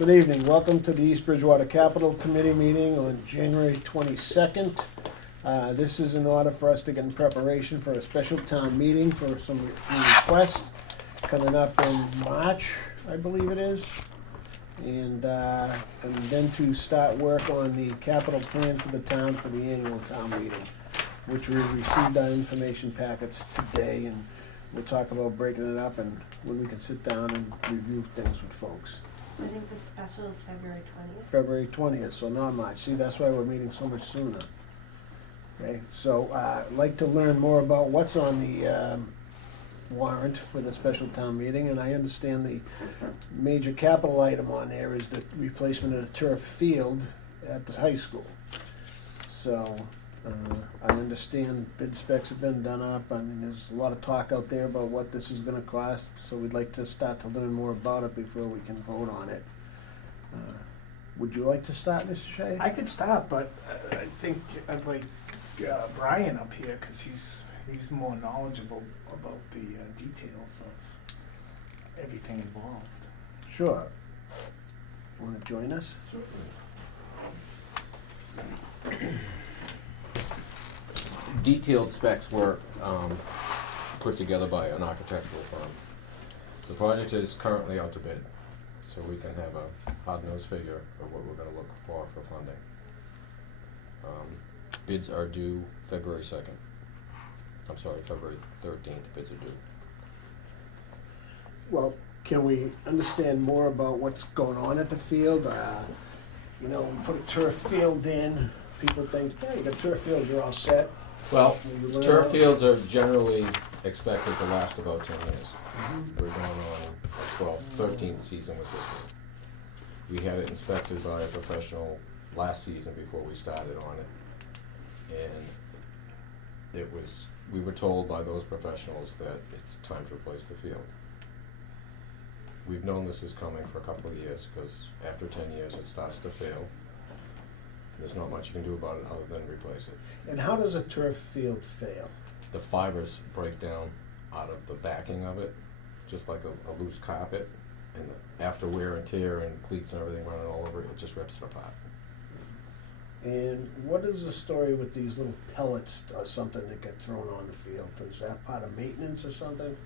Good evening. Welcome to the East Bridgewater Capital Committee meeting on January 22nd. This is in order for us to get in preparation for a special town meeting for some requests coming up in March, I believe it is. And then to start work on the capital plan for the town for the annual town meeting, which we received our information packets today, and we'll talk about breaking it up and when we can sit down and review things with folks. I think the special is February 20th. February 20th, so not March. See, that's why we're meeting so much sooner. Okay, so I'd like to learn more about what's on the warrant for the special town meeting, and I understand the major capital item on there is the replacement of the turf field at the high school. So I understand bid specs have been done up. I mean, there's a lot of talk out there about what this is gonna cost, so we'd like to start to learn more about it before we can vote on it. Would you like to start, Mr. Shea? I could start, but I think I'd like Brian up here because he's more knowledgeable about the details of everything involved. Sure. You wanna join us? Detailed specs were put together by an architectural firm. The project is currently out to bid, so we can have a hard-nosed figure of what we're going to look for funding. Bids are due February 2nd. I'm sorry, February 13th bids are due. Well, can we understand more about what's going on at the field? You know, we put a turf field in, people think, yeah, you got a turf field, you're all set. Well, You learn turf about- fields are generally expected to last about 10 years. Mhm. We're going on our 12th, 13th season with this one. We had it inspected by a professional last season before we started on it. And we were told by those professionals that it's time to replace the field. We've known this is coming for a couple of years, because after 10 years it starts to fail. There's not much you can do about it other than replace it. And how does a turf field fail? The fibers break down out of the backing of it, just like a loose carpet, and after wear and tear and cleats and everything running all over it, it just rips it apart. And what is the story with these little pellets or something that get thrown on the field? Is that part of maintenance or something?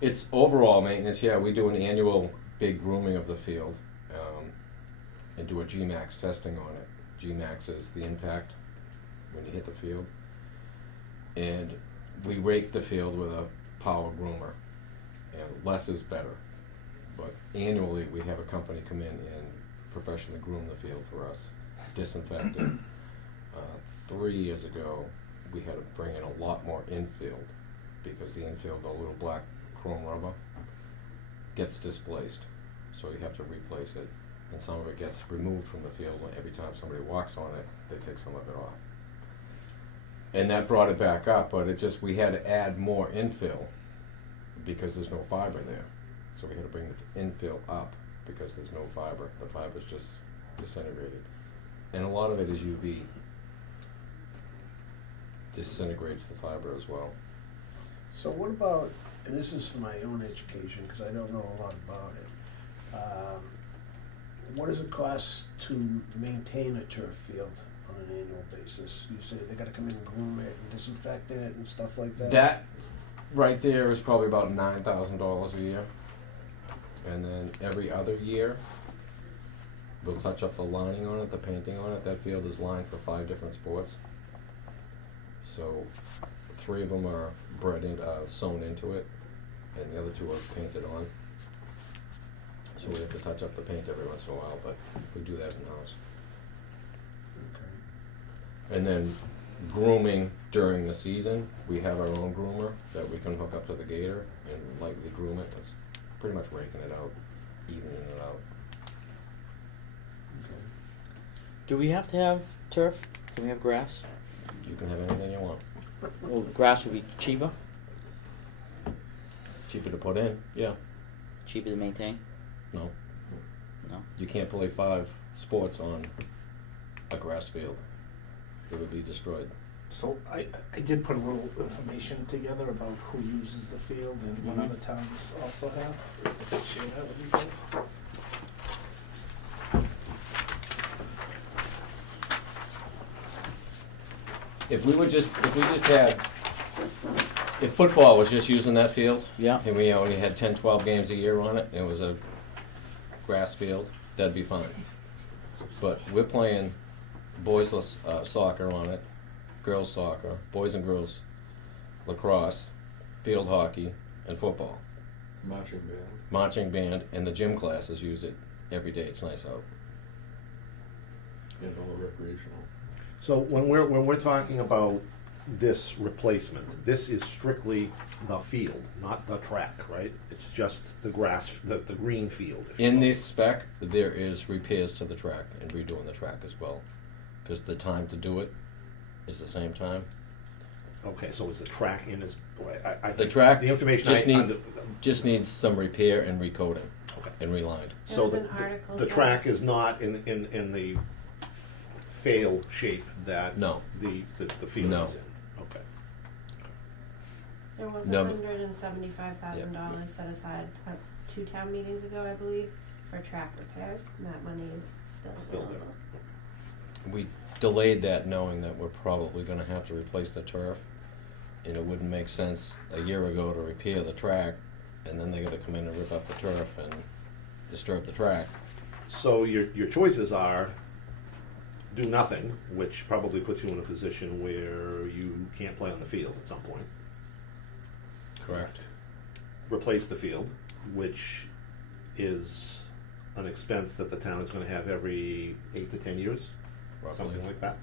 It's overall maintenance, yeah. We do an annual big grooming of the field and do a G-Max testing on it. G-Max is the impact when you hit the field. And we rake the field with a power groomer. And less is better. But annually, we have a company come in and professionally groom the field for us, disinfect it. 3 years ago, we had to bring in a lot more infield because the infield, the little black chrome rubber, gets displaced. So you have to replace it. And some of it gets removed from the field. Every time somebody walks on it, they take some of it off. And that brought it back up, but we had to add more infill because there's no fiber there. So we had to bring the infill up because there's no fiber. The fiber's just disintegrated. And a lot of it is UV. Disintegrates the fiber as well. So what about, and this is for my own education because I don't know a lot about it, what does it cost to maintain a turf field on an annual basis? You say they gotta come in and groom it and disinfect it and stuff like that? That right there is probably about $9,000 a year. And then every other year, we'll touch up the lining on it, the painting on it. That field is lined for 5 different sports. So 3 of them are sewn into it, and the other 2 are painted on. So we have to touch up the paint every once in a while, but we do that in-house. Okay. And then grooming during the season, we have our own groomer that we can hook up to the gator and lightly groom it. It's pretty much raking it out, evening it out. Okay. Do we have to have turf? Can we have grass? You can have anything you want. Well, grass would be cheaper, Cheaper to put in, yeah. cheaper to maintain. No, No. you can't play 5 sports on a grass field. It would be destroyed. So I did put a little information together about who uses the field and what Mhm. other towns also have. Share that with you guys. if we just had, if football was just using that field, Yeah. and we only had 10, 12 games a year on it, and it was a grass field, that'd be fine. But we're playing boys soccer on it, girls soccer, boys and girls lacrosse, field hockey, and football. Marching band, and the gym classes use it every day. It's nice out. And all the recreational. So when we're talking about this replacement, this is strictly the field, not the track, right? It's just the grass, the green field. if you In will. this spec, there is repairs to the track and redoing the track as well, because the time to do it is the same time. Okay, so is the track in as, I The think track the information just needs some repair and recoding Okay. and relined. So There the, was an article the says- track is not in the fail shape that No. the field No. is in. Okay. There was No. $175,000 set aside 2 town meetings ago, I believe, for track repairs, and that money is still Still there. available. We delayed that knowing that we're probably gonna have to replace the turf. And it wouldn't make sense a year ago to repair the track, and then they gotta come in and rip up the turf and disturb the track. So your choices are do nothing, which probably puts you in a position where you can't play on the field at some point. Correct. Replace the field, which is an expense that the town is gonna have every 8 to 10 years, Roughly. something like that.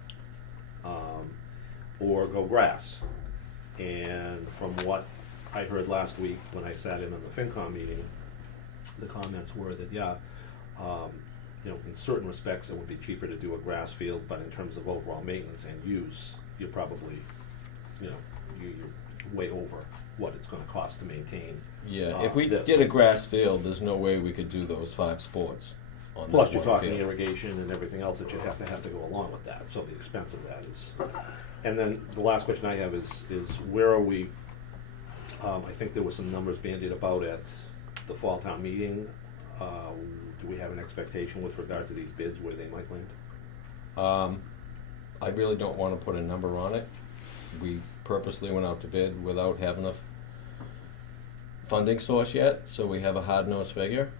Or go grass. And from what I heard last week when I sat in on the FinCom meeting, the comments were that, in certain respects, it would be cheaper to do a grass field, but in terms of overall maintenance and use, you're probably, you're way over what it's gonna cost to maintain. Yeah, if we this. did a grass field, there's no way we could do those 5 sports on that Plus, you're one talking field. irrigation and everything else that you'd have to go along with that, so the expense of that is. And then the last question I have is where are we, I think there were some numbers bandied about at the fall town meeting. Do we have an expectation with regard to these bids where they might land? I really don't wanna put a number on it. We purposely went out to bid without having a funding source yet, so we have a hard-nosed figure,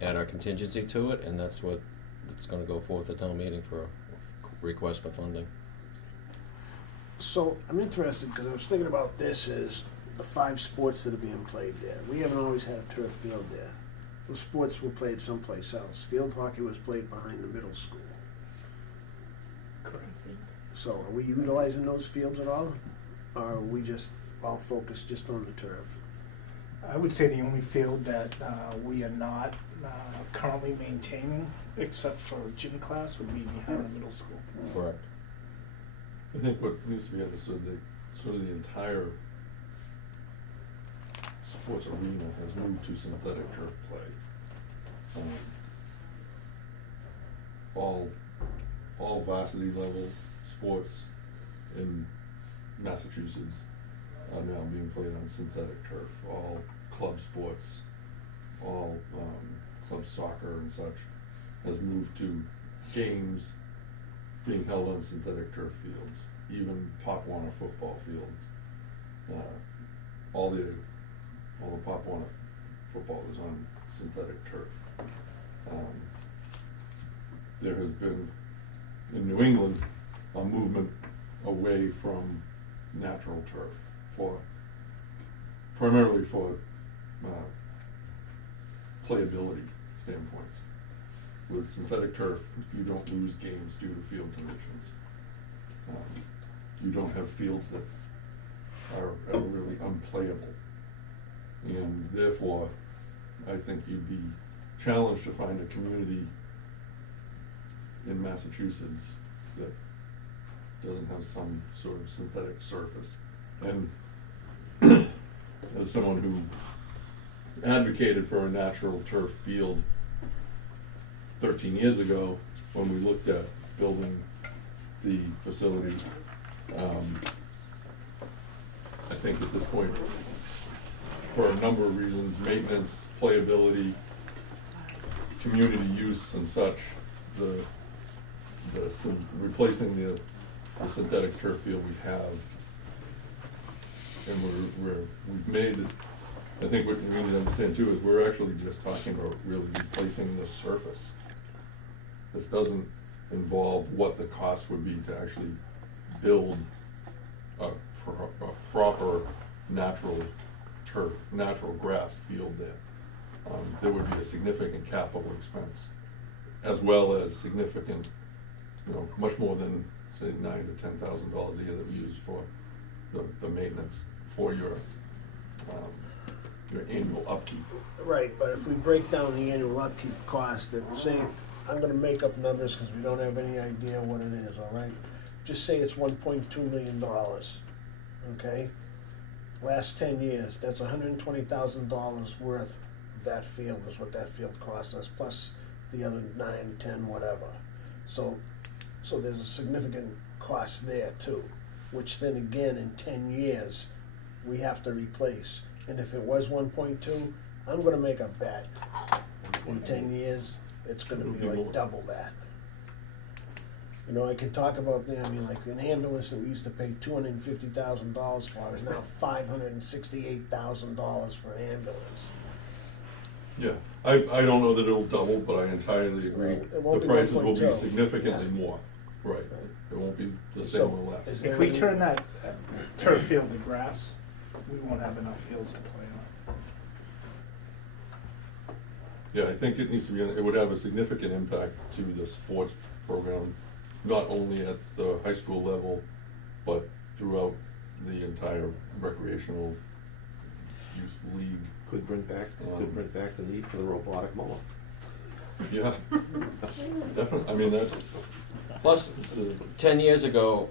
add our contingency to it, and that's what, it's gonna go forth at town meeting for a request for funding. So I'm interested, because I was thinking about this as the 5 sports that are being played there. We haven't always had a turf field there. Those sports were played someplace else. Field hockey was played behind the middle school. So are we utilizing those fields at all? Or are we just all focused just on the turf? I would say the only field that we are not currently maintaining, except for gym class, would be behind the middle school. Correct. I think what needs to be understood, that sort of the entire sports arena has moved to synthetic turf play. All varsity level sports in Massachusetts are now being played on synthetic turf. All club sports, all club soccer and such has moved to games being held on synthetic turf fields, even Pop Warner football fields. All the Pop Warner football is on synthetic turf. There has been, in New England, a movement away from natural turf primarily for playability standpoints. With synthetic turf, you don't lose games due to field conditions. You don't have fields that are really unplayable. And therefore, I think you'd be challenged to find a community in Massachusetts that doesn't have some sort of synthetic surface. And as someone who advocated for a natural turf field 13 years ago, when we looked at building the facility, I think at this point, for a number of reasons, maintenance, playability, community use and such, replacing the the synthetic turf field we have. And we've made it, I think what you need to understand too is we're actually just talking about really replacing the surface. This doesn't involve what the cost would be to actually build a proper natural turf, natural grass field there. There would be a significant capital expense, as well as significant, much more than, say, $9,000 to $10,000 a year that we use for the maintenance for your annual upkeep. Right, but if we break down the annual upkeep cost, say, I'm gonna make up numbers because we don't have any idea what it is, all right? Just say it's $1.2 million, okay? Last 10 years, that's $120,000 worth of that field is what that field costs us, plus the other 9, 10, whatever. So there's a significant cost there too, which then again, in 10 years, we have to replace. And if it was 1.2, I'm gonna make a bet. In 10 years, it's gonna be like double that. I can talk about, like an ambulance that we used to pay $250,000 for is now $568,000 for an ambulance. Yeah, I don't know that it'll double, but I entirely agree. Well, it won't The be prices will be 1.2. significantly Yeah. more, right. It won't be the So, same or less. is If we turn that turf field to grass, we won't have enough fields to play on. Yeah, I think it needs to be, it would have a significant impact to the sports program, not only at the high school level, but throughout the entire recreational youth league. Could bring back the need for the robotic mower. Yeah, definitely, I mean, that's, Plus, 10 years ago,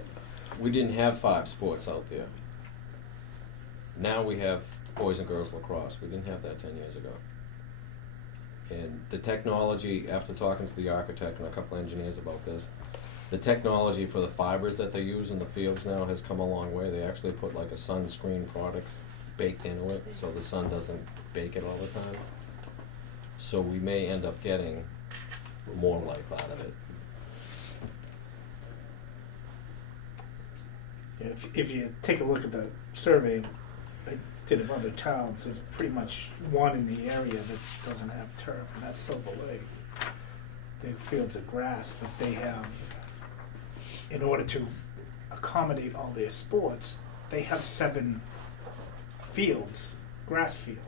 we didn't have 5 sports out there. Now we have boys and girls lacrosse. We didn't have that 10 years ago. And the technology, after talking to the architect and a couple engineers about this, the technology for the fibers that they use in the fields now has come a long way. They actually put like a sunscreen product baked into it so the sun doesn't bake it all the time. So we may end up getting more life out of it. If you take a look at the survey I did of other towns, there's pretty much one in the area that doesn't have turf, and that's Silver Lake. They have fields of grass, but they have, in order to accommodate all their sports, they have 7 fields, grass fields.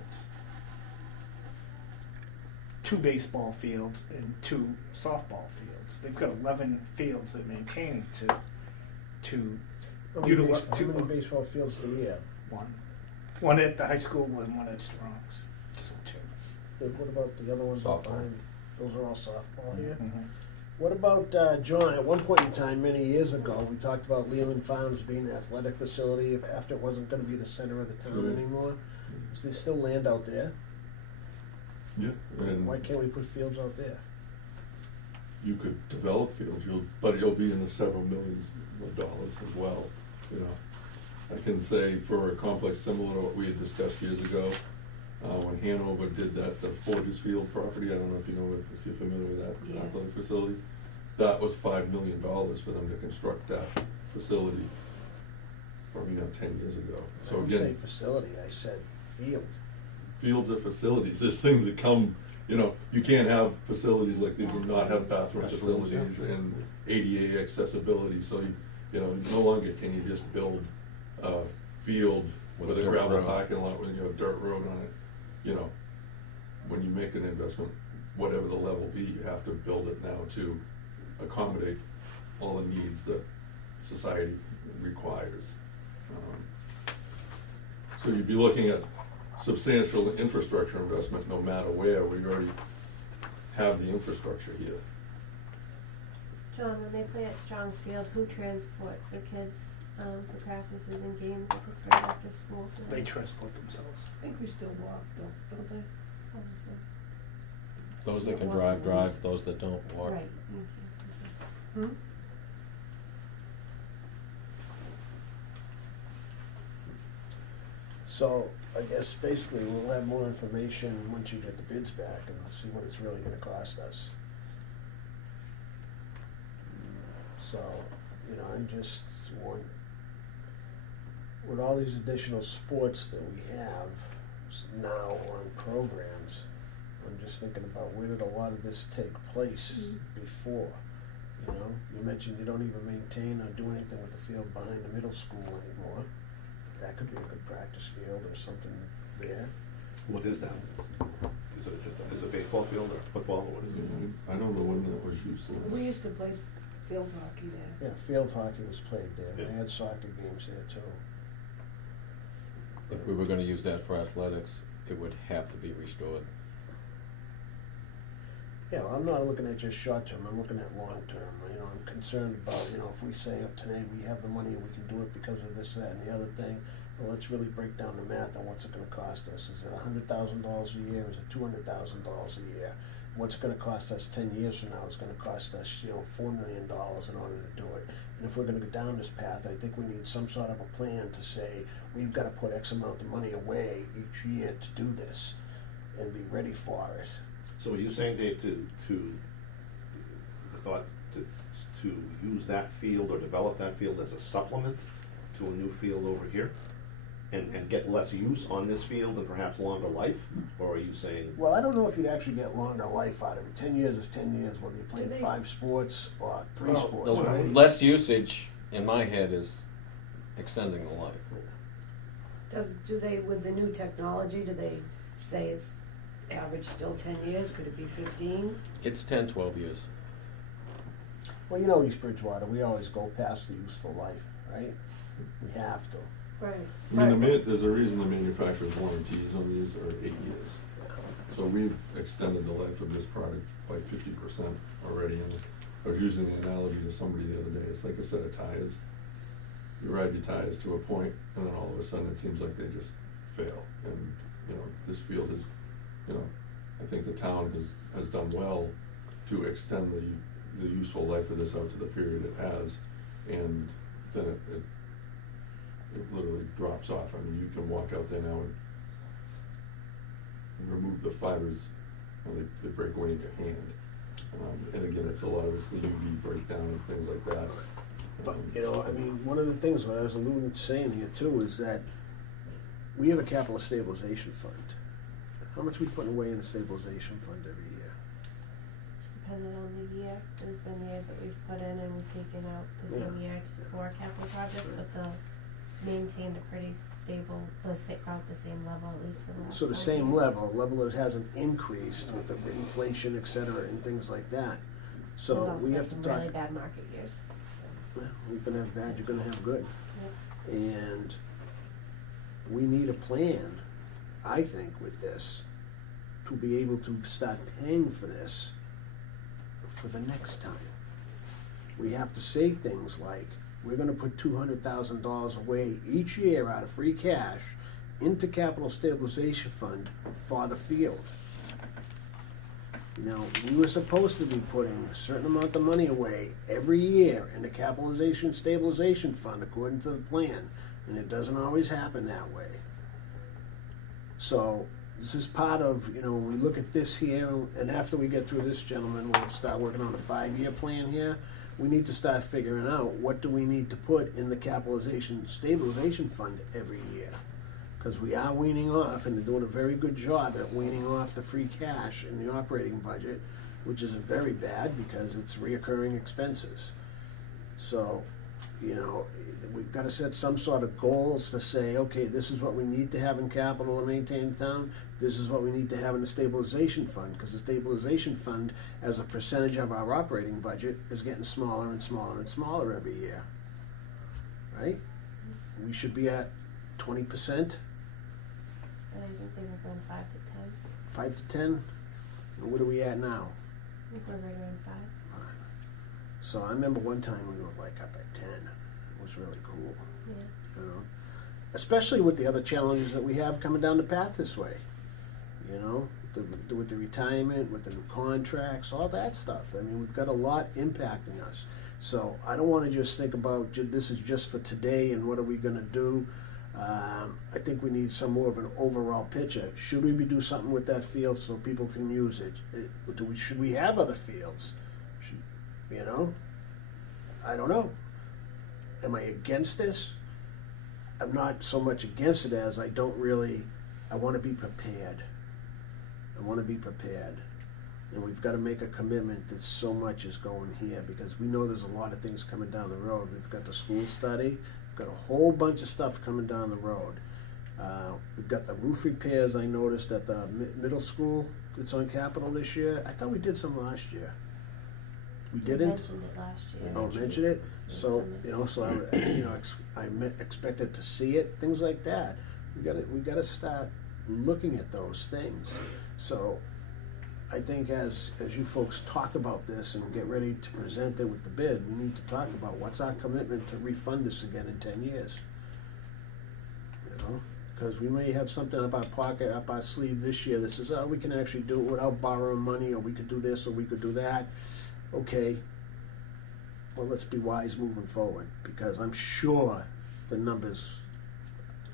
2 baseball fields and 2 softball fields. They've got 11 fields they're maintaining to How many utilize. baseball fields do we have? One at the high school and one at Strong's. So 2. What about the other ones up Softball. behind? Those are all softball here? Mm-hmm. What about, John, at one point in time, many years ago, we talked about Leland Farms being an athletic facility after it wasn't gonna be the center of the town Mhm. anymore. Is there still land out there? yeah, and Why can't we put fields out there? you could develop fields, but you'll be in the several millions of dollars as well, I can say for a complex similar to what we had discussed years ago, when Hanover did that, the Forges Field property, I don't know if you're familiar with that Yeah. athletic facility, that was $5 million for them to construct that facility, probably 10 years ago. I So didn't say again, facility, I said field. fields are facilities, there's things that come, you can't have facilities like these and not have bathroom Restrooms, yeah. facilities and ADA accessibility, so no longer can you just build a field With with a a dirt gravel road. parking lot with, a dirt road on it. When you make an investment, whatever the level be, you have to build it now to accommodate all the needs that society requires. So you'd be looking at substantial infrastructure investment no matter where. We already have the infrastructure here. John, when they play at Strong's Field, who transports the kids for practices and games if it's right after school? They transport themselves. I think we still walk, don't they? Obviously. Those that can drive, those that don't, walk. Right. Okay. Hmm? So, I guess basically we'll have more information once you get the bids back and see what it's really gonna cost us. So, I'm just It's one. With all these additional sports that we have now on programs, I'm just thinking about where did a lot of this take place before? You know, you mentioned you don't even maintain or do anything with the field behind the middle school anymore. That could be a good practice field or something there. What is that? Is it a baseball field or football or what is it? I don't know when that was used. We used to play field hockey there. Yeah, field hockey was played there. Yeah. They had soccer games there too. If we were gonna use that for athletics, it would have to be restored. Yeah, well, I'm not looking at just short term, I'm looking at long term. You know, I'm concerned about, you know, if we say today we have the money and we can do it because of this, that, and the other thing, well, let's really break down the math on what's it gonna cost us. Is it $100,000 a year, is it $200,000 a year? What's it gonna cost us 10 years from now? It's gonna cost us, you know, $4 million in order to do it. And if we're gonna go down this path, I think we need some sort of a plan to say, we've gotta put X amount of money away each year to do this and be ready for it. So are you saying, Dave, to the thought to use that field or develop that field as a supplement to a new field over here? And get less use on this field and perhaps longer life? Or are you saying? Well, I don't know if you'd actually get longer life out of it. 10 years is 10 years, whether you play Do they- 5 sports or 3 Well, sports, the right? less usage, in my head, is extending the life. Do they, with the new technology, do they say it's average still 10 years? Could it be 15? It's 10, 12 years. Well, you know East Bridgewater, we always go past the useful life, right? We have to. Right. I mean, there's a reason the manufacturer's warranties on these are 8 years. So we've extended the life of this product by 50% already. And I was using the analogy to somebody the other day. It's like a set of tires. You ride your tires to a point, and then all of a sudden it seems like they just fail. And, you know, this field is, you know, I think the town has done well to extend the useful life of this out to the period it has. And then it literally drops off. I mean, you can walk out there now and remove the fibers, and they break away in your hand. And again, it's a lot of it's the UV breakdown and things like that. But, you know, I mean, one of the things what I was alluding to saying here too is that we have a capital stabilization fund. How much are we putting away in the stabilization fund every year? It's dependent on the year. There's been years that we've put in and we've taken out the same year for capital projects, but they'll maintained a pretty stable, about the same level, at least for the last So the 5 same years. level that hasn't increased with the inflation, et cetera, and things like that. There's So also we been have to some talk. really bad market years. Well, you're gonna have bad, you're gonna have good. Yep. And we need a plan, I think, with this, to be able to start paying for this for the next time. We have to say things like, we're gonna put $200,000 away each year out of free cash into capital stabilization fund for the field. Now, we were supposed to be putting a certain amount of money away every year in the capitalization stabilization fund according to the plan, and it doesn't always happen that way. So, this is part of, you know, when we look at this here, and after we get through this, gentlemen, we'll start working on a 5-year plan here. We need to start figuring out what do we need to put in the capitalization stabilization fund every year. Because we are weaning off, and they're doing a very good job at weaning off the free cash in the operating budget, which is very bad because it's reoccurring expenses. So, you know, we've got to set some sort of goals to say, okay, this is what we need to have in capital to maintain the town. This is what we need to have in the stabilization fund, because the stabilization fund, as a percentage of our operating budget, is getting smaller and smaller and smaller every year. Right? We should be at 20%, And I think they were going 5 to 10. 5 to 10. And what are we at now? I think we're right around 5. So I remember one time we were like up at 10. It was really cool. Yeah. You know, especially with the other challenges that we have coming down the path this way. You know, with the retirement, with the new contracts, all that stuff. I mean, we've got a lot impacting us. So I don't want to just think about this is just for today and what are we going to do. I think we need some more of an overall picture. Should we do something with that field so people can use it? Should we have other fields? You know, I don't know. am I against this? I'm not so much against it as I don't really, I wanna be prepared. I wanna be prepared. And we've gotta make a commitment that so much is going here, because we know there's a lot of things coming down the road. We've got the school study, we've got a whole bunch of stuff coming down the road. We've got the roof repairs I noticed at the middle school that's on capital this year. I thought we did some last year. We We didn't? mentioned it last year. Oh, mention it? So, so I expected to see it, things like that. We gotta start looking at those things. So, I think as you folks talk about this and get ready to present it with the bid, we need to talk about what's our commitment to refund this again in 10 years. You know, because we may have something up our pocket, up our sleeve this year that says, oh, we can actually do it without borrowing money, or we could do this, or we could do that. Okay, well, let's be wise moving forward, because I'm sure the numbers,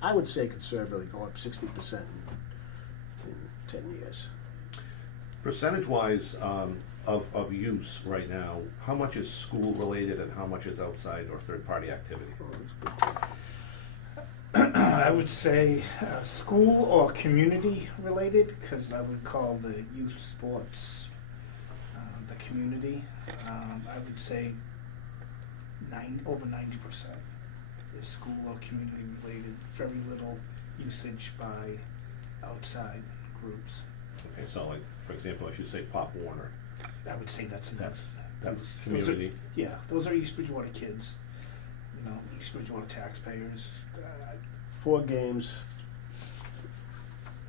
I would say conservatively, go up 60% in 10 years. Percentage-wise, of use right now, how much is school-related and how much is outside or third-party activity? Oh, that's good. I would say school or community related, because I would call the youth sports the community. I would say over 90% is school or community related. Very little usage by outside groups. Okay, so like, for example, if you say Pop Warner, I would say that's that's those community. those are East Bridgewater kids. You know, East Bridgewater taxpayers. 4 games,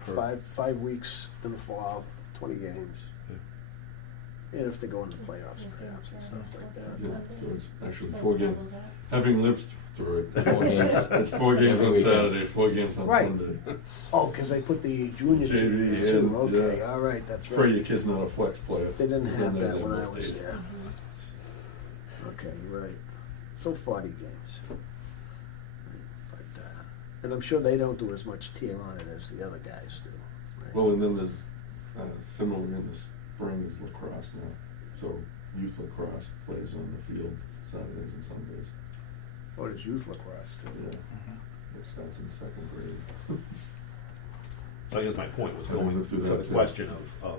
Per- 5 weeks in the fall, 20 games. Yeah. And if they go into playoffs, perhaps, and stuff like Yeah, that. so it's actually Like 4 games. double that. Having lived through it, 4 games. it's 4 games Every on weekend. Saturday, 4 games on Right. Sunday. Oh, because they put the junior team JV, in too, yeah, okay, yeah. all right, that's Pray your right. kid's not a flex player. They didn't It's have in there that when I most was days. there. Okay, you're right. So 40 games. But, and I'm sure they don't do as much tier on it as the other guys do. Right? Well, and then there's, similarly in the spring is lacrosse now. So youth lacrosse plays on the field Saturdays and Sundays. Oh, there's youth lacrosse too. Yeah, it starts in 2nd grade. So I guess my point was I going lived to through the that, too. question of,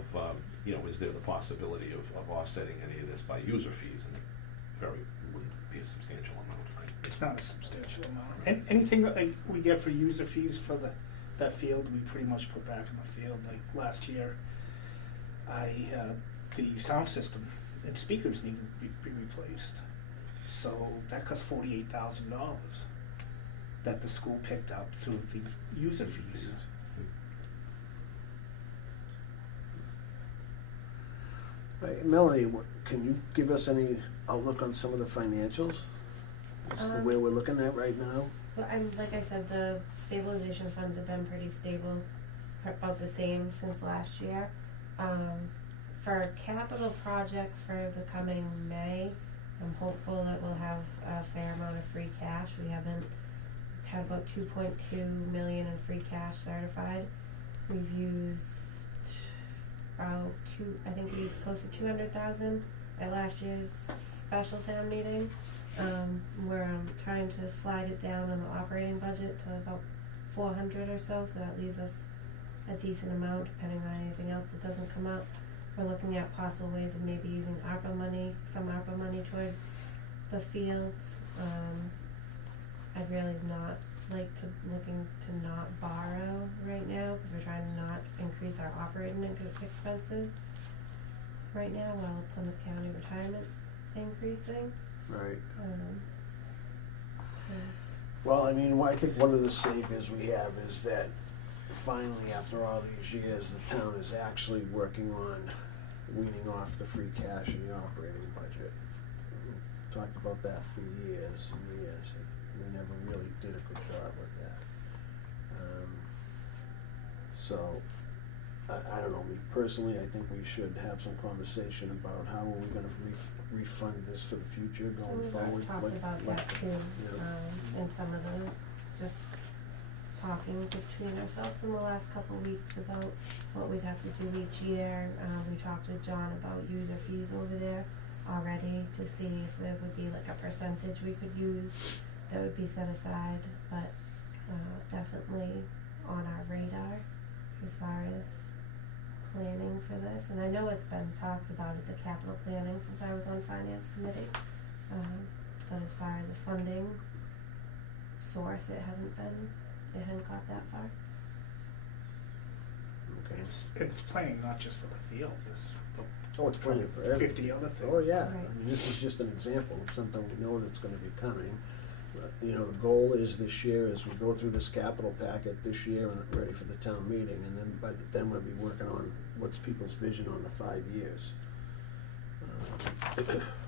is there the possibility of offsetting any of this by user fees? And it wouldn't be a substantial amount, right? It's not a substantial amount. And anything that like, we get for user fees for that field, we pretty much put back in the field. Like last year, the sound system and speakers needed to be replaced. So that cost $48,000 that the school picked up through the user fees. Right, Melanie, can you give us any outlook on some of the financials? As to where we're looking at right now? Well, like I said, the stabilization funds have been pretty stable, about the same since last year. For capital projects for the coming May, I'm hopeful that we'll have a fair amount of free cash. We haven't had about 2.2 million in free cash certified. We've used I think we used close to 200,000 at last year's special town meeting. Where I'm trying to slide it down on the operating budget to about 400 or so that leaves us a decent amount depending on anything else that doesn't come up. We're looking at possible ways of maybe using some ARPA money towards the fields. I'd really not looking to not borrow right now because we're trying to not increase our operating expenses right now while Plymouth County retirement's increasing. Right. So, Well, I mean, I think one of the saviors we have is that finally, after all these years, the town is actually working on weaning off the free cash in the operating budget. We talked about that for years and years. We never really did a good job with that. So, I don't know, me personally, I think we should have some conversation about how are we gonna refund this for the future going we've forward. talked What- about what- that too, yeah. in some of the, just talking between ourselves in the last couple of weeks about what we'd have to do each year. We talked with John about user fees over there already to see if there would be like a percentage we could use that would be set aside, but definitely on our radar as far as planning for this. And I know it's been talked about at the capital planning since I was on finance committee, but as far as a funding source, it hadn't got that far. Okay. It's playing not just for the field, there's Oh, it's plenty for everything. 50 other things. Oh, yeah. Right. I mean, this is just an example of something we know that's gonna be coming. You know, the goal is this year, as we go through this capital packet this year and ready for the town meeting, and then by then we'll be working on what's people's vision on the 5 years.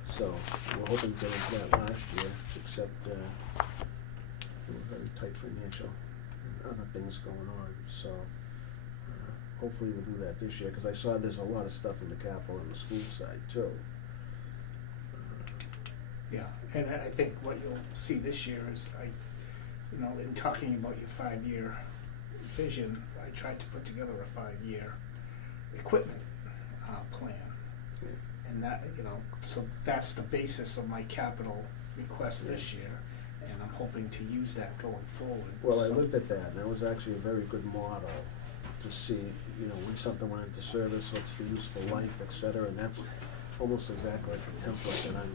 So, we're hoping to get into that last year, except, we're very tight financial and other things going on, so. Hopefully we'll do that this year, because I saw there's a lot of stuff in the capital on the school side too. Yeah, and I think what you'll see this year is in talking about your 5-year vision, I tried to put together a 5-year equipment plan. Yeah. And that, so that's the basis of my capital request this year, and I'm hoping to use that going forward. Well, I So- looked at that, and that was actually a very good model to see, when something went into service, what's the useful life, et cetera, and that's almost exactly like the template that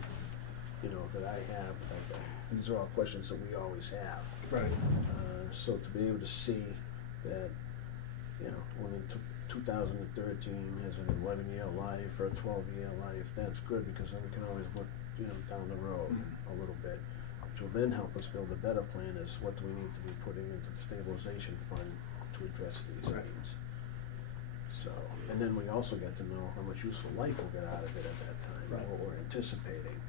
that I have. These are all questions that we always have. Right. So to be able to see that, when in 2013 has an 11-year life or a 12-year life, that's good, because then we can always look, down the road a little bit, which will then help us build a better plan is what do we need to be putting into the stabilization fund to address these Right. needs. So, and then we also get to know how much useful life we'll get out of it at that time, Right. what we're anticipating.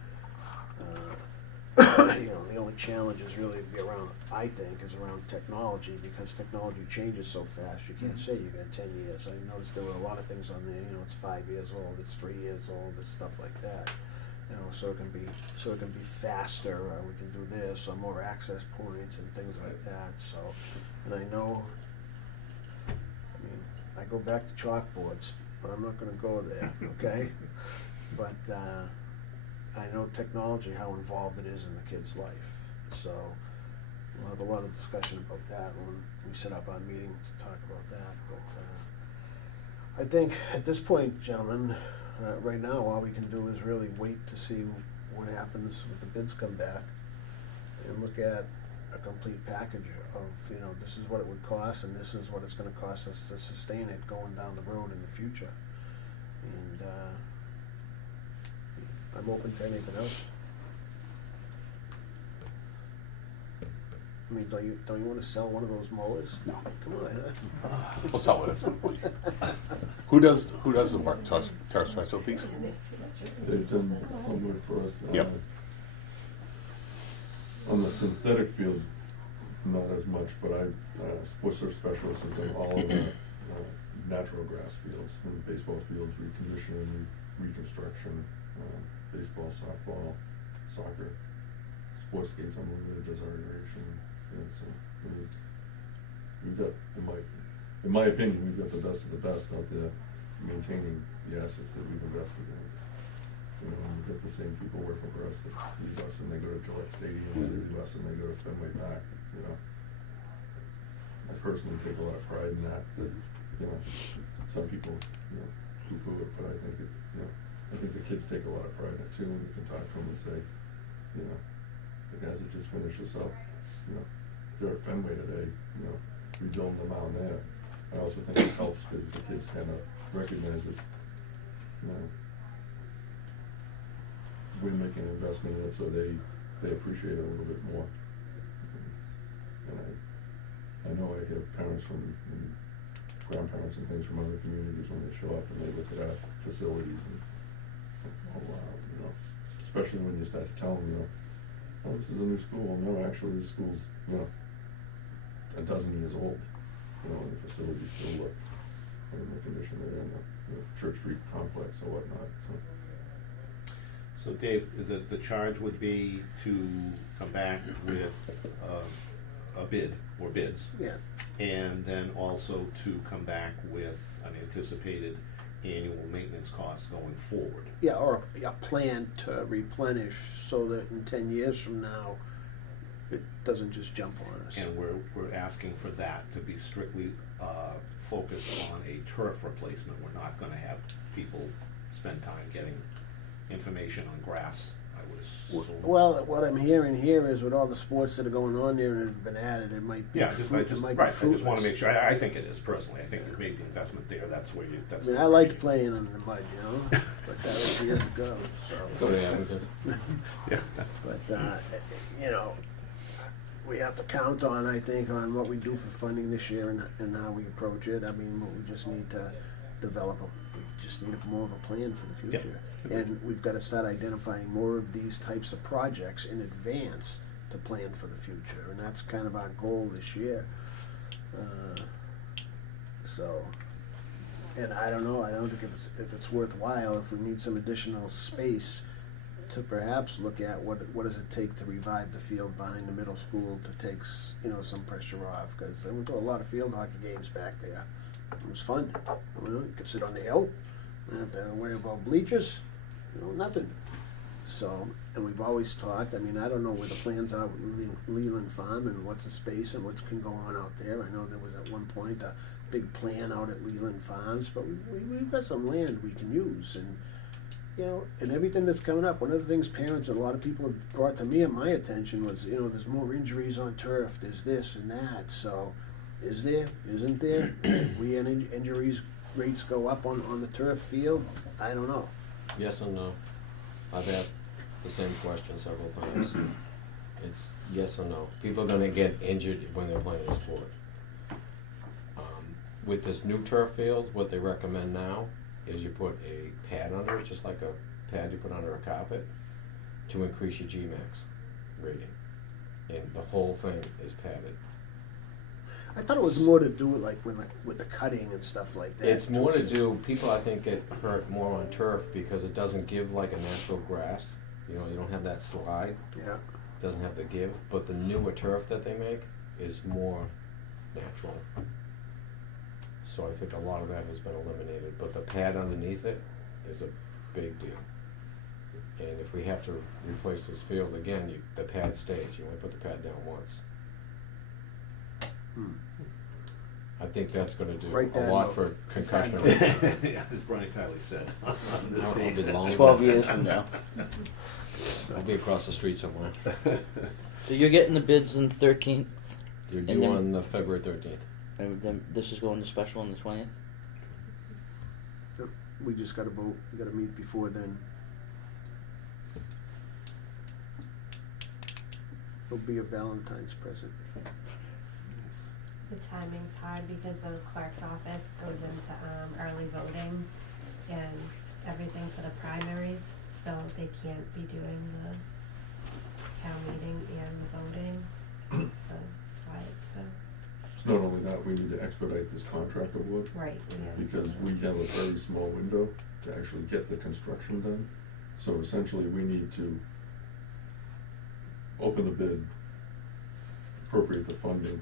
The only challenge is really be around, I think, is around technology, because technology changes so fast, you can't say you got 10 years. I noticed there were a lot of things on there, it's 5 years old, it's 3 years old, it's stuff like that. So it can be faster, or we can do this, or more access points and things like that, so. And I know, I go back to chalkboards, but I'm not gonna go there, okay? But, I know technology, how involved it is in the kid's life, so we'll have a lot of discussion about that when we set up our meeting to talk about that, but, I think at this point, gentlemen, right now, all we can do is really wait to see what happens when the bids come back, and look at a complete package of, this is what it would cost, and this is what it's gonna cost us to sustain it going down the road in the future. And, I'm open to anything else. I mean, don't you wanna sell one of those mowers? No. Come on, We'll sell it at some point. Who does the work? Turf Specialties? They've done some work for us. Yep. On the synthetic field, not as much, but sports surf specialists have done all of the natural grass fields, and baseball fields, reconditioning, reconstruction, baseball, softball, soccer, sports skates unlimited does our irrigation. So we've got, in my opinion, we've got the best of the best out there maintaining the assets that we've invested in. And we've got the same people working for us that leave us and they go to Gillette Stadium, and they leave us and they go to Fenway Park, I personally take a lot of pride in that, some people, poo-poo it, but I think I think the kids take a lot of pride in it too, and you can talk to them and say, the guys that just finished this up, if they're at Fenway today, rebuilding the mound there. I also think it helps because the kids kind of recognize that, we're making an investment in it, so they appreciate it a little bit more. And I know I have parents and grandparents and things from other communities when they show up and they look at our facilities and, oh wow, especially when you start to tell them, oh, this is a new school. No, actually, this school's, a dozen years old, and the facilities still look in the condition they're in, the Church Street complex or whatnot, so. So Dave, the charge would be to come back with a bid or bids. Yeah. And then also to come back with an anticipated annual maintenance cost going forward. Yeah, or a plan to replenish so that in 10 years from now, it doesn't just jump on us. And we're asking for that to be strictly focused on a turf replacement. We're not gonna have people spend time getting information on grass, I would assume. Well, what I'm hearing here is with all the sports that are going on there and have been added, it might be Yeah, fruit, it might be I just wanna fruitless. make sure, I think it is personally, I think you've made the investment there, that's where you, I that's. mean, I liked playing in the mud, you know, but that was years ago, Go so. to Abington. Yeah. But, you know, we have to count on, I think, on what we do for funding this year and how we approach it. I mean, we just need to develop we just need more of a plan for the Yep. future. And we've got to start identifying more of these types of projects in advance to plan for the future. And that's kind of our goal this year. So, and I don't know, I don't think if it's worthwhile, if we need some additional space to perhaps look at what does it take to revive the field behind the middle school to take some pressure off, because I went to a lot of field hockey games back there. It was fun. You could sit on the hill, you don't have to worry about bleachers, nothing. So, and we've always talked, I mean, I don't know where the plans are with Leland Farm and what's the space and what can go on out there. I know there was at one point a big plan out at Leland Farms, but we've got some land we can use, and and everything that's coming up. One of the things parents and a lot of people have brought to me and my attention was, there's more injuries on turf, there's this and that. So, is there? Isn't there? We injuries rates go up on the turf field? I don't know. Yes and no. I've asked the same question several times. It's yes and no. People are gonna get injured when they're playing a sport. With this new turf field, what they recommend now is you put a pad under it, just like a pad you put under a carpet, to increase your Gmax rating. And the whole thing is padded. I thought it was more to do with with the cutting and stuff like that. It's more to do, people I think get hurt more on turf because it doesn't give like a natural grass. You don't have that slide. Yeah. It doesn't have the give. But the newer turf that they make is more natural. So I think a lot of that has been eliminated. But the pad underneath it is a big deal. And if we have to replace this field again, the pad stays. You only put the pad down once. I think that's going to do Write a that lot note. for concussion. Yeah, as Brian Kiley said. on this I'll date. be long. 12 years from now. I'll be across the street somewhere. So you're getting the bids on 13th, You're And due then- on February 13th. and then this is going to special on the 20th? We just got to vote. We got to meet before then. It'll be a Valentine's present. The timing's hard because the clerk's office goes into early voting and everything for the primaries, so they can't be doing the town meeting and the voting, so that's why it's It's not only that, we need to expedite this contract award, right. because we have a very small window to actually get the construction done. So essentially, we need to open the bid, appropriate the funding,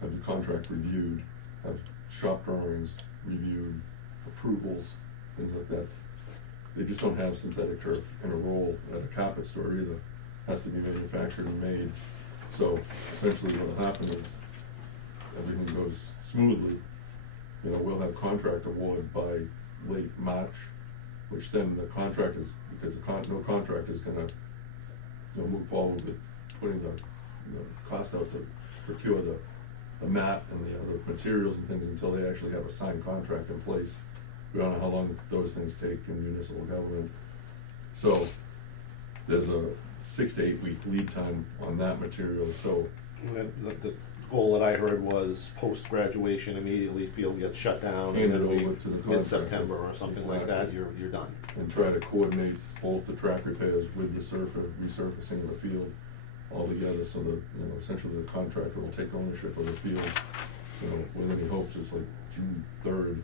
have the contract reviewed, have shop drawings reviewed, approvals, things like that. They just don't have synthetic turf in a roll at a carpet store either. Has to be manufactured and made. So essentially what'll happen is everything goes smoothly. We'll have contract award by late March, which then the contract is, because no contract is gonna move forward with putting the cost out to procure the mat and the other materials and things until they actually have a signed contract in place. We don't know how long those things take in municipal government. So there's a 6 to 8 week lead time on that material, so. And then the goal that I heard was post-graduation, immediately field gets shut down, Hand and it then over to the mid-September or contractor. something like that, you're done. And try to coordinate both the track repairs with the resurfacing of the field all together, so that, essentially the contractor will take ownership of the field, with any hopes it's like June 3rd,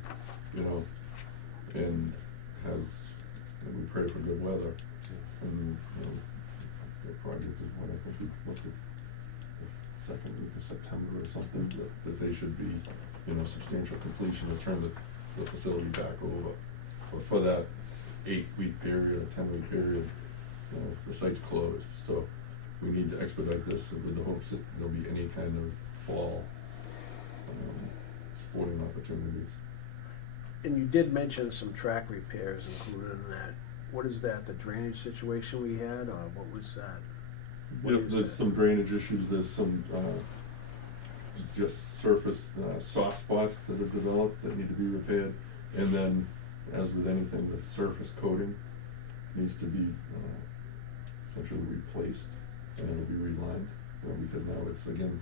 and we pray for good weather. And, the project is when I think we looked at the second week of September or something, that they should be, substantial completion to turn the facility back over. But for that 8 week period, 10 week period, the site's closed. So we need to expedite this with the hopes that there'll be any kind of fall sporting opportunities. And you did mention some track repairs included in that. What is that, the drainage situation we had, or what was that? What Yep, is there's that? some drainage issues, there's some, just surface, soft spots that have developed that need to be repaired. And then, as with anything, the surface coating needs to be, essentially replaced, and it'll be relined, because now it's, again,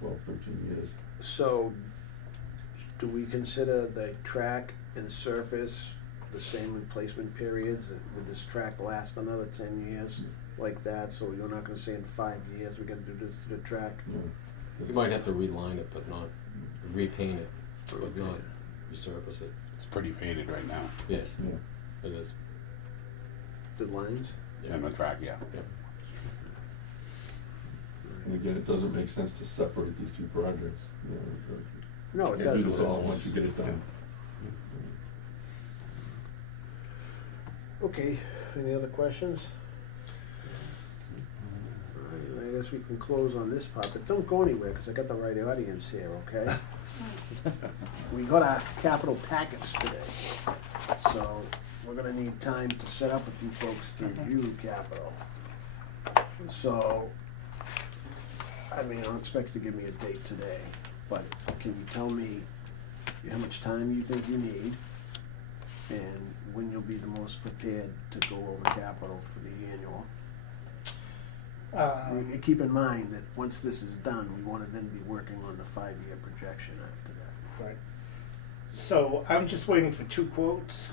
12, 13 years. So, do we consider the track and surface the same replacement periods? Would this track last another 10 years like that? So you're not gonna say in 5 years we're gonna do this to the track? You might have to reline it, but not repaint it, but not resurface it. It's pretty faded right now. Yes, Yeah. it is. The lines? It's on the track, yeah. Yep. And again, it doesn't make sense to separate these two projects. No, You it can't do doesn't. this all once you get it done. Okay, any other questions? All right, I guess we can close on this part, but don't go anywhere, because I got the right audience here, okay? We got our capital packets today, so we're gonna need time to set up with you folks to review capital. So, I mean, I don't expect you to give me a date today, but can you tell me how much time you think you need? And when you'll be the most prepared to go over capital for the annual? And keep in mind that once this is done, we wanna then be working on the 5-year projection after that. Right. So I'm just waiting for 2 quotes.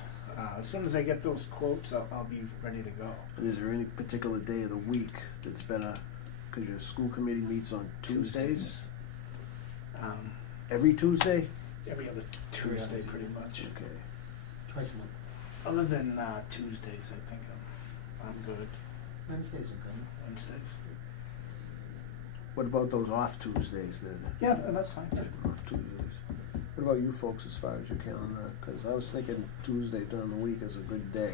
As soon as I get those quotes, I'll be ready to go. And is there any particular day of the week that's better, cause your school committee meets on Tuesdays? Every Tuesday? Every other Tuesday, pretty much. Okay. Twice a month. Other than Tuesdays, I think I'm good. Wednesdays are good. Wednesdays. What about those off Tuesdays then? Yeah, that's fine too. Off Tuesdays. What about you folks as far as your calendar? Cause I was thinking Tuesday during the week is a good day.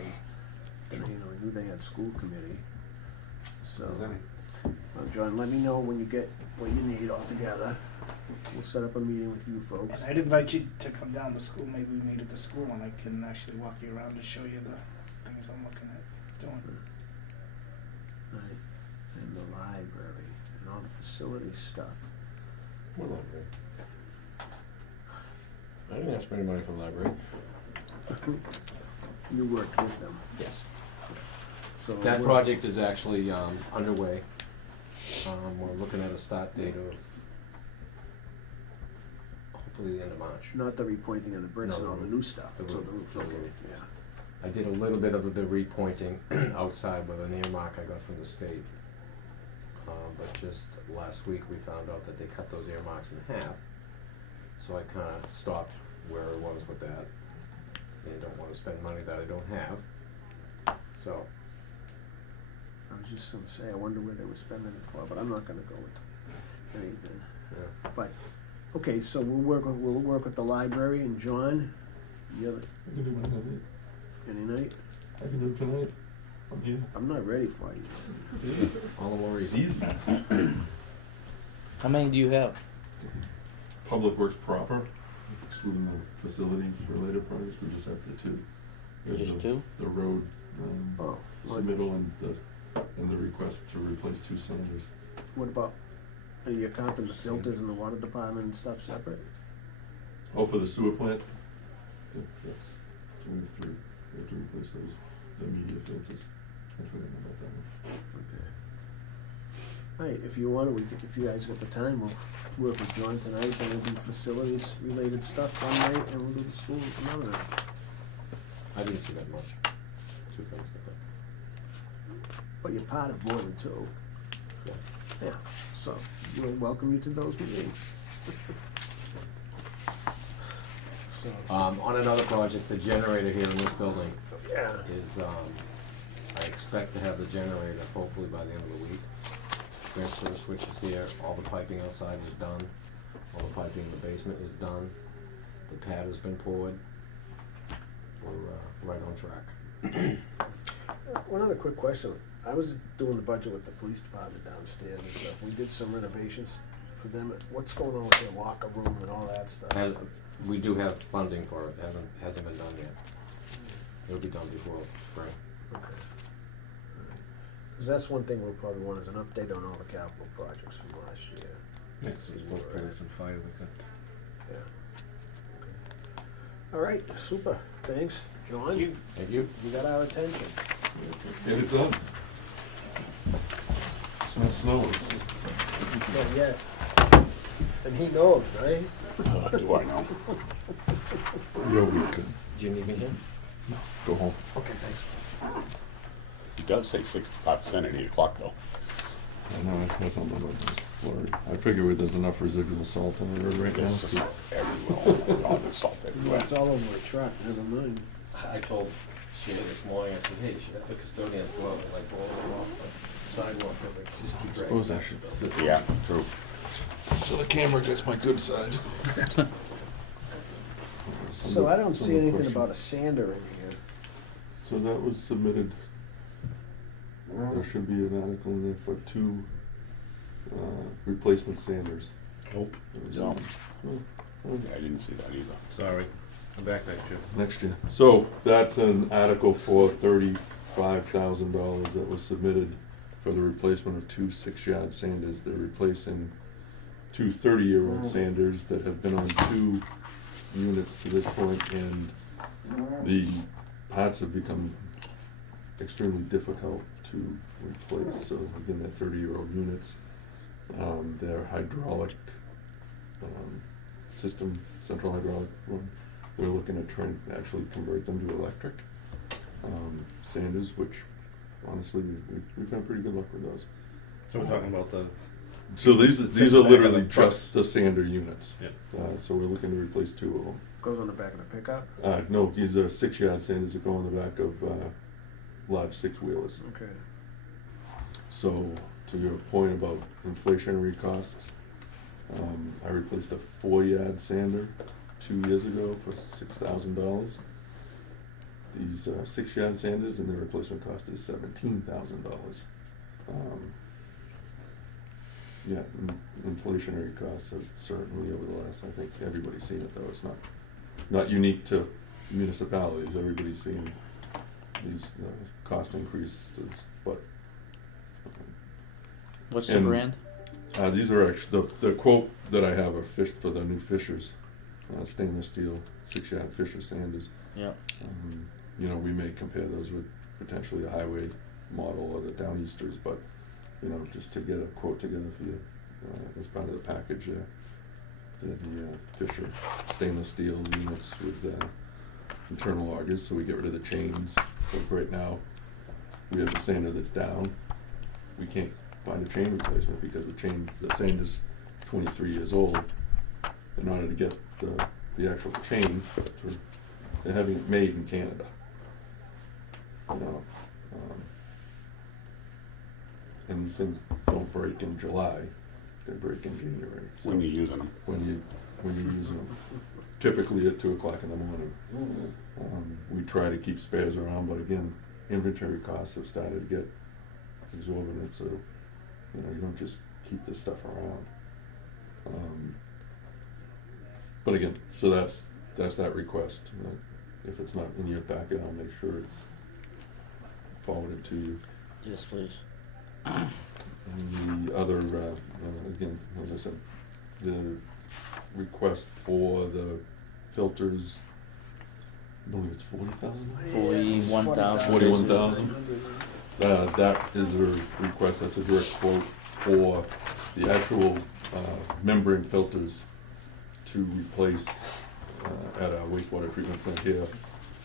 And, I knew they had school committee, so. Well, John, let me know when you get what you need all together. We'll set up a meeting with you folks. And I'd invite you to come down to school. Maybe we meet at the school and I can actually walk you around and show you the things I'm looking at doing. Right. And the library and all the facility stuff. What library? I didn't ask for any money for the library. You worked with them, Yes. so. That we're- project is actually underway. We're looking at a start date of hopefully the end of March. Not the repointing of the bricks No, and all the new stuff, the so roof, the roof, the okay, roof. yeah. I did a little bit of the repointing outside with an earmark I got from the state. But just last week, we found out that they cut those earmarks in half. So I kinda stopped where I was with that. And don't wanna spend money that I don't have. So, I was just gonna say, I wonder where they were spending it for, but I'm not gonna go with anything. yeah. But, okay, so we'll work with the library and John, you have I can do my night. any night? I can do it tonight. I'm here. I'm not ready for you. All the more It's reason. easy. How many do you have? Public Works proper, excluding the facilities related projects, we just have the 2. There's Just the- 2? The road, Oh, what, submittal and the request to replace 2 cylinders. what about, are you counting the filters in the water department and stuff separate? Oh, for the sewer plant? That's 2 and 3. We have to replace those, the media filters. I forgot about that one. Okay. Alright, if you want, if you guys got the time, we'll work with John tonight, and we'll do facilities related stuff one night, and we'll do the schools another night. I didn't see that much. 2 things like that. But you're part of more than 2. Yeah. Yeah, so we'll welcome you to those meetings. So, On another project, the generator here in this building yeah, is, I expect to have the generator hopefully by the end of the week. Transfer switch is here, all the piping outside is done, all the piping in the basement is done, the pad has been poured. We're right on track. One other quick question. I was doing the budget with the police department downstairs and stuff. We did some renovations for them. What's going on with their locker room and all that stuff? We do have funding for it, hasn't been done yet. It'll be done before spring. Okay. Because that's one thing we'll probably want is an update on all the capital projects from last year. Next See is where both we're at. police and fire, we got. Yeah. Okay. All right, super. Thanks. John, Thank you. Thank you. you got our attention. Get it done. It's not snowing. Not yet. And he knows, right? Do I know? Yeah, we can. Do you need me here? Go home. Okay, thanks. It does say 65% at 8 o'clock though. I know, I saw something about this flurry. I figure there's enough residual salt on the road right now. There's salt everywhere. Oh, there's salt Well, everywhere. it's all over a truck, never mind. I told Shay this morning, I said, hey, you should have the custodians go out and like blow them off the sidewalk, because like, just keep dragging. Suppose I should sit. Yeah, true. So the camera gets my good side. So I don't see anything about a sander in here. So that was submitted. There should be an article in there for 2 replacement sanders. Nope. No. Oh, I didn't see that either. Sorry. I'm back next year. next year. So that's an article for $35,000 that was submitted for the replacement of 2 6-yard sanders. They're replacing 2 30-year-old sanders that have been on 2 units to this point, and the parts have become extremely difficult to replace. So again, they're 30-year-old units. They're hydraulic system, central hydraulic one. They're looking at trying to actually convert them to electric sanders, which honestly we've had pretty good luck with those. So we're talking about the. So these Sit are back literally on the trucks. just the sander units. Yeah. So we're looking to replace 2 of them. Goes on the back of the pickup? No, these are 6-yard sanders that go on the back of large 6-wheelers. Okay. So to your point about inflationary costs, I replaced a 4-yard sander 2 years ago for $6,000. These 6-yard sanders and their replacement cost is $17,000. Yeah, inflationary costs have certainly over the last, I think everybody's seen it though, it's not unique to municipalities, everybody's seen these cost increases, but. What's the And- brand? These are actually, the quote that I have are for the new Fishers, stainless steel 6-yard Fisher sanders. Yeah. You know, we may compare those with potentially a highway model or the Downeasters, but, you know, just to get a quote together for you as part of the package there. The Fisher stainless steel units with internal augers, so we get rid of the chains. Like right now, we have a sander that's down. We can't find a chain replacement because the sander's 23 years old. In order to get the actual chain, they're having it made in Canada. You know, and these things don't break in July; they break in January. So When you're using them. when you're using them, typically at 2 o'clock in the morning. We try to keep spares around, but again, inventory costs have started to get exorbitant. So you know, you don't just keep this stuff around. But again, so that's that request. If it's not in your packet, I'll make sure it's forwarded to you. Yes, please. And the other, again, as I said, the request for the filters, I believe it's 40,000? 41,000. 41,000. That is a request, that's a direct quote for the actual membrane filters to replace at our wastewater treatment plant here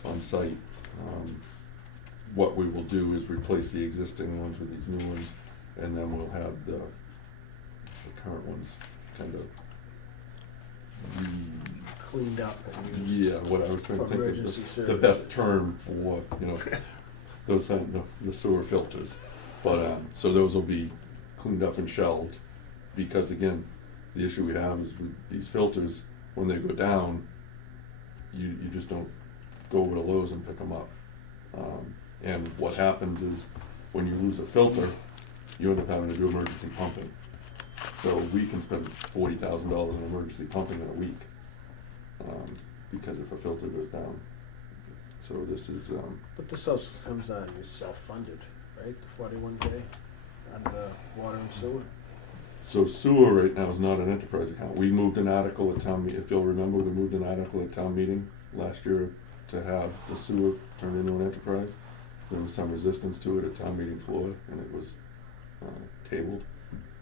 on site. What we will do is replace the existing ones with these new ones, and then we'll have the current ones kind of Cleaned up and used. yeah, what I was trying to For think emergency of the service. best term for, you know, those the sewer filters. But so those will be cleaned up and shelved, because again, the issue we have is with these filters, when they go down, you just don't go over to Lowe's and pick them up. And what happens is, when you lose a filter, you end up having to do emergency pumping. So we can spend $40,000 in emergency pumping in a week, because if a filter goes down. So this is, But this also comes out of your self-funded, right, the 41K under water and sewer? so sewer right now is not an enterprise account. We moved an article at town meeting, if you'll remember, we moved an article at town meeting last year to have the sewer turned into an enterprise. There was some resistance to it at town meeting floor, and it was tabled.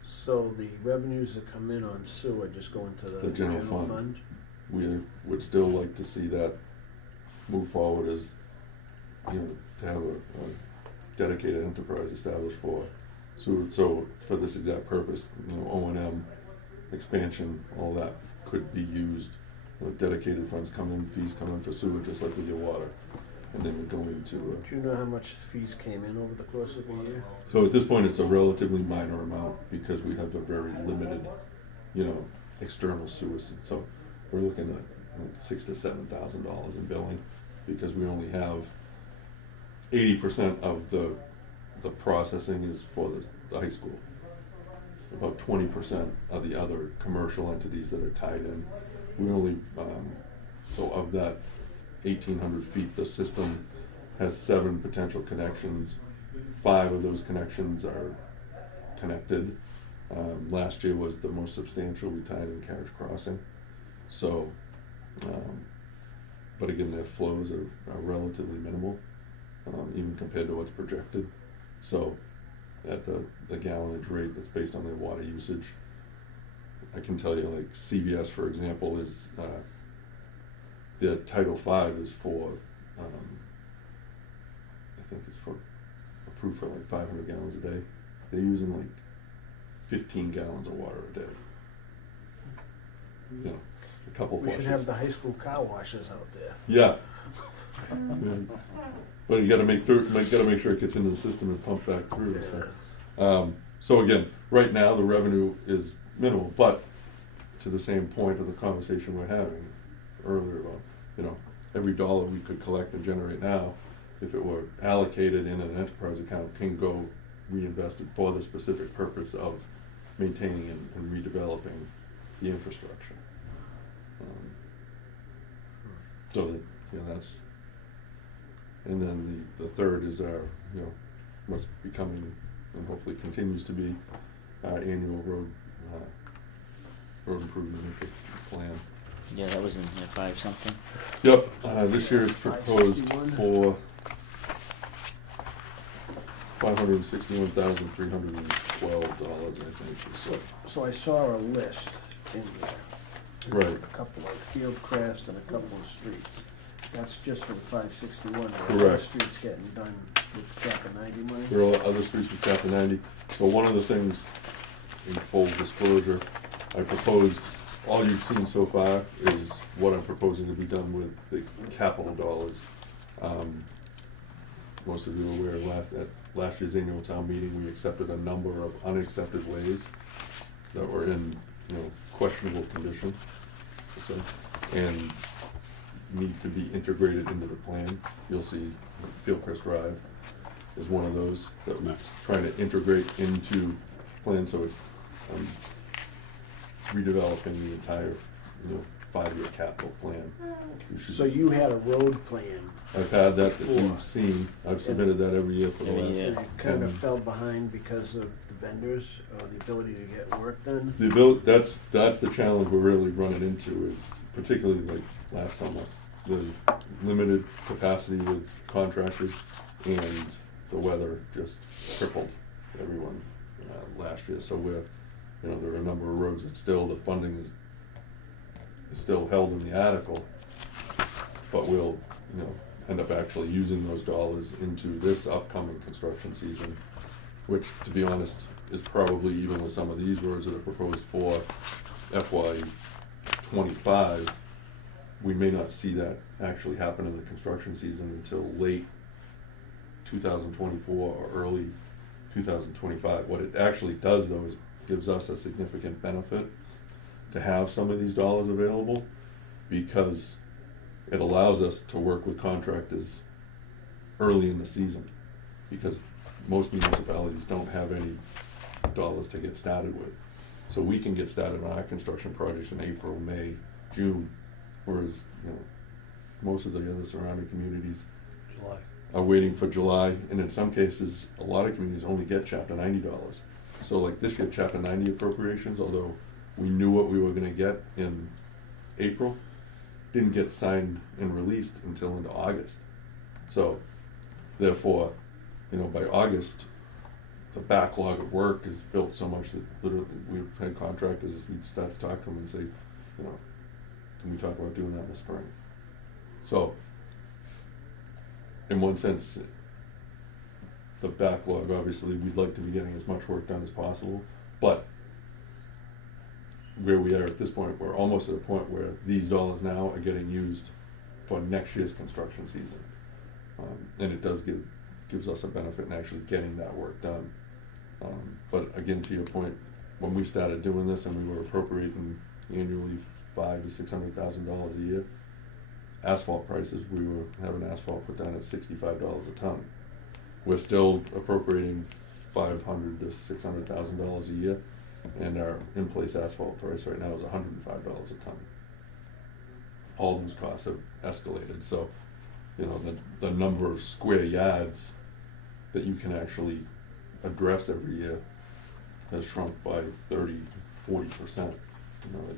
So the revenues that come in on sewer just go into the The general general fund. fund? We would still like to see that move forward as, to have a dedicated enterprise established for sewer. So for this exact purpose, O&M, expansion, all that could be used. Dedicated funds come in, fees come in for sewer, just like with your water. And then we go into, Do you know how much fees came in over the course of a year? so at this point, it's a relatively minor amount because we have a very limited, external sewer. So we're looking at $6,000 to $7,000 in billing because we only have 80% of the processing is for the high school. About 20% of the other commercial entities that are tied in. We only, so of that 1,800 feet, the system has 7 potential connections. 5 of those connections are connected. Last year was the most substantial. We tied in Carriage Crossing. So, but again, their flows are relatively minimal, even compared to what's projected. So, at the gallonage rate that's based on their water usage, I can tell you, like CVS, for example, is the Title V is for, I think it's for approved for like 500 gallons a day. They're using like 15 gallons of water a day. A couple We flushes. should have the high school car washes out there. Yeah. Yeah. But you gotta make sure it gets into the system and pumped back through. So again, right now, the revenue is minimal, but to the same point of the conversation we're having earlier about, every dollar we could collect and generate now, if it were allocated in an enterprise account, can go reinvested for the specific purpose of maintaining and redeveloping the infrastructure. So that, that's, and then the third is our, what's becoming and hopefully continues to be our annual road improvement plan. Yeah, that was in here, 5 something. Yep, this year is proposed 561. for $561,312, I think. So I saw a list in there. Right. A couple like Fieldcrest and a couple of streets. That's just for the 561. Correct. Streets getting done with chapter 90 money. There are other streets with chapter 90. So one of the things, in full disclosure, I proposed, all you've seen so far is what I'm proposing to be done with the capital dollars. Most of you are aware, at last year's annual town meeting, we accepted a number of unaccepted ways that were in, questionable condition, so, and need to be integrated into the plan. You'll see Fieldcrest Drive is one of those that we're trying to integrate into the plan, so it's redeveloping the entire, 5-year capital plan. So you had a road plan. I've had that before. you've seen. I've submitted that every year for the Every last year. And it kind of 10. fell behind because of the vendors or the ability to get work done. The ability, that's the challenge we're really running into, is particularly like last summer, the limited capacity with contractors, and the weather just crippled everyone last year. So we're, there are a number of roads that still, the funding is still held in the article, but we'll, end up actually using those dollars into this upcoming construction season, which, to be honest, is probably, even with some of these roads that are proposed for FY '25, we may not see that actually happen in the construction season until late 2024 or early 2025. What it actually does, though, is gives us a significant benefit to have some of these dollars available, because it allows us to work with contractors early in the season, because most municipalities don't have any dollars to get started with. So we can get started on our construction projects in April, May, June, whereas, you know, most of the other surrounding communities July. are waiting for July, and in some cases, a lot of communities only get chapter $90. So like this year, chapter 90 appropriations, although we knew what we were gonna get in April, didn't get signed and released until into August. So therefore, you know, by August, the backlog of work is built so much that literally we've had contractors, we'd start to talk to them and say, you know, can we talk about doing that in the spring? So, in one sense, the backlog, obviously, we'd like to be getting as much work done as possible, but where we are at this point, we're almost at a point where these dollars now are getting used for next year's construction season. And it does gives us a benefit in actually getting that work done. But again, to your point, when we started doing this and we were appropriating annually $500,000 to $600,000 a year, asphalt prices, we were having asphalt put down at $65 a ton. We're still appropriating $500,000 to $600,000 a year, and our in-place asphalt price right now is $105 a ton. All those costs have escalated, so you know the number of square yards that you can actually address every year has shrunk by 30-40%. You know,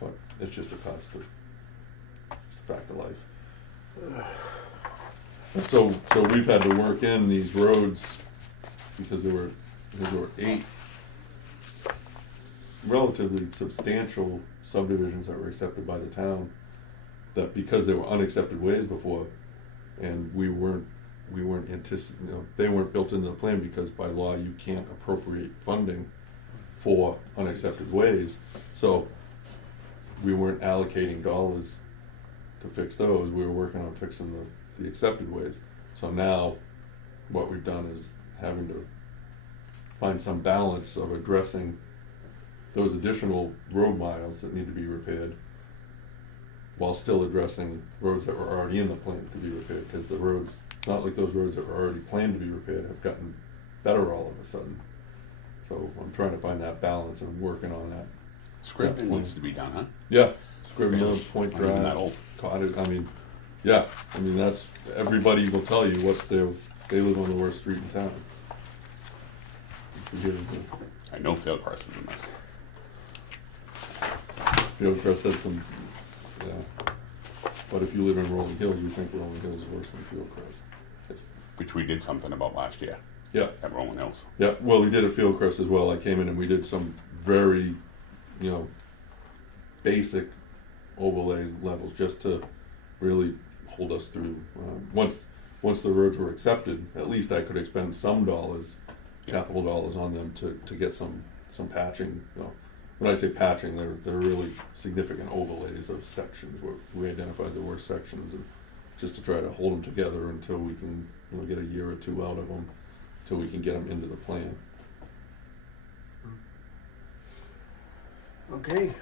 but it's just a cost of fact of life. So we've had to work in these roads because there were 8 relatively substantial subdivisions that were accepted by the town, that because they were unaccepted ways before, and we weren't anticipating, you know, they weren't built into the plan because by law you can't appropriate funding for unaccepted ways, so we weren't allocating dollars to fix those. We were working on fixing the accepted ways. So now what we've done is having to find some balance of addressing those additional road miles that need to be repaired while still addressing roads that were already in the plan to be repaired, because the roads, not like those roads that were already planned to be repaired, have gotten better all of a sudden. So I'm trying to find that balance and working on that. Scraping needs to be done, huh? Yeah, Scribner Mill, Point Not even that Drive, old. Cottage, I mean, yeah, I mean, that's, everybody will tell you what they live on the worst street in town. I know Fieldcrest is a mess. Fieldcrest had some, yeah, but if you live in Rolling Hills, you think Rolling Hills is worse than Fieldcrest. It's, Which we did something about last year yeah, at Rolling Hills. yeah, well, we did a Fieldcrest as well. I came in and we did some very, you know, basic overlay levels just to really hold us through. Once the roads were accepted, at least I could expend some dollars, capital dollars on them to get some patching. You know, when I say patching, they're really significant overlays of sections where we identified the worst sections, and just to try to hold them together until we can, you know, get a year or two out of them, till we can get them into the plan. Okay,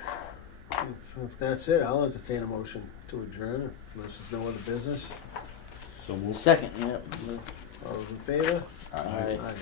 if that's it, I'll entertain a motion to adjourn, unless there's no other business. So we'll Second, yeah. All those in favor? Aye. Aye.